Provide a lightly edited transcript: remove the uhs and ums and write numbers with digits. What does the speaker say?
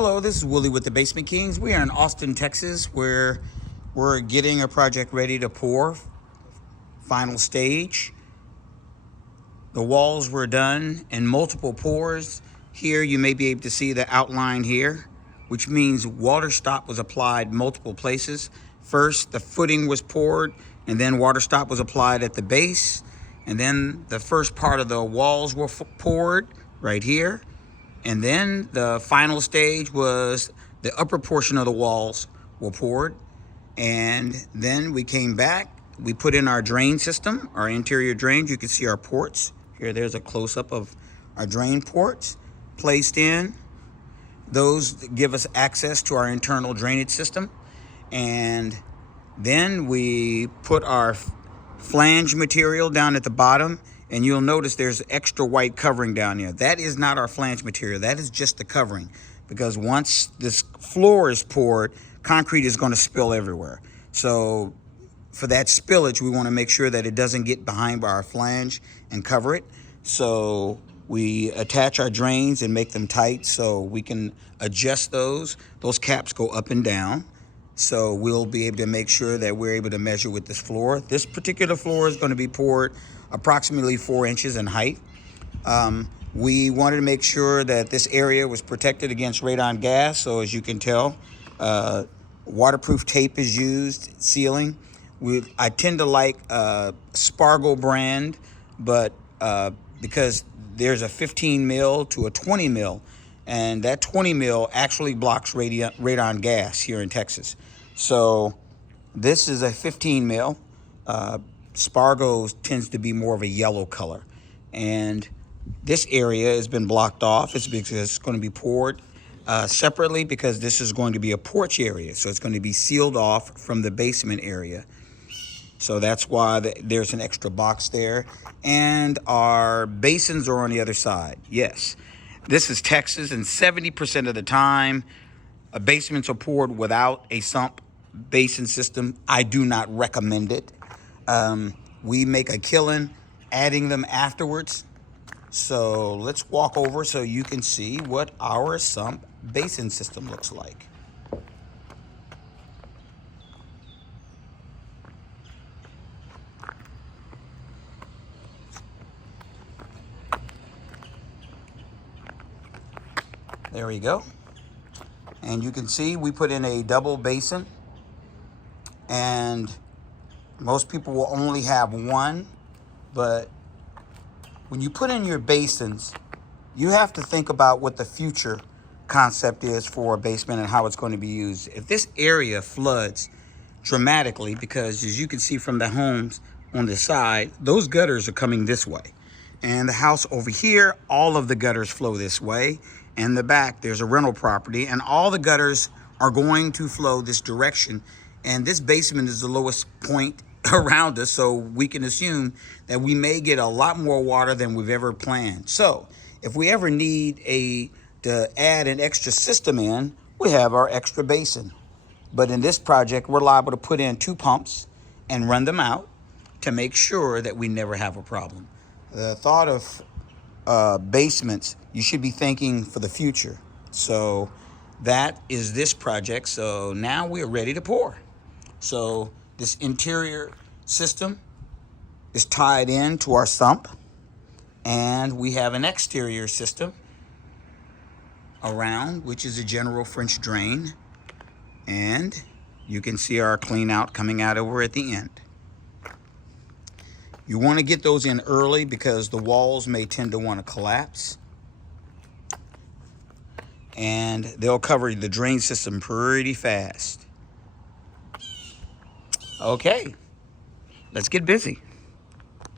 Hello, this is Willie with the Basement Kings. We are in Austin, Texas, where we're getting a project ready to pour. Final stage. The walls were done in multiple pours. Here you may be able to see the outline here, which means water stop was applied multiple places. First, the footing was poured, and then water stop was applied at the base. And then the first part of the walls were poured right here. And then the final stage was the upper portion of the walls were poured. And then we came back, we put in our drain system, our interior drains. You can see our ports. Here, there's a close-up of our drain ports placed in. Those give us access to our internal drainage system. And then we put our flange material down at the bottom, and you'll notice there's extra white covering down there. That is not our flange material. That is just the covering, because once this floor is poured, concrete is going to spill everywhere. So for that spillage, we want to make sure that it doesn't get behind our flange and cover it. So we attach our drains and make them tight so we can adjust those. Those caps go up and down. So we'll be able to make sure that we're able to measure with this floor. This particular floor is going to be poured approximately 4 inches in height. We wanted to make sure that this area was protected against radon gas. So as you can tell, waterproof tape is used, sealing. I tend to like Spargo brand, but because there's a 15 mil to a 20 mil, and that 20 mil actually blocks radon gas here in Texas. So this is a 15 mil. Spargo tends to be more of a yellow color. And this area has been blocked off. It's because it's going to be poured separately, because this is going to be a porch area. So it's going to be sealed off from the basement area. So that's why there's an extra box there. And our basins are on the other side. Yes, this is Texas, and 70% of the time, basements are poured without a sump basin system. I do not recommend it. We make a killing adding them afterwards. So let's walk over so you can see what our sump basin system looks like. There we go. And you can see we put in a double basin, and most people will only have one, but when you put in your basins, you have to think about what the future concept is for a basement and how it's going to be used. If this area floods dramatically, because as you can see from the homes on the side, those gutters are coming this way. And the house over here, all of the gutters flow this way. And the back, there's a rental property, and all the gutters are going to flow this direction. And this basement is the lowest point around us, so we can assume that we may get a lot more water than we've ever planned. So if we ever need to add an extra system in, we have our extra basin. But in this project, we're liable to put in 2 pumps and run them out to make sure that we never have a problem. The thought of basements, you should be thinking for the future. So that is this project. So now we're ready to pour. So this interior system is tied in to our sump, and we have an exterior system around, which is a general French drain. And you can see our clean out coming out over at the end. You want to get those in early because the walls may tend to want to collapse. And they'll cover the drain system pretty fast. Okay, let's get busy.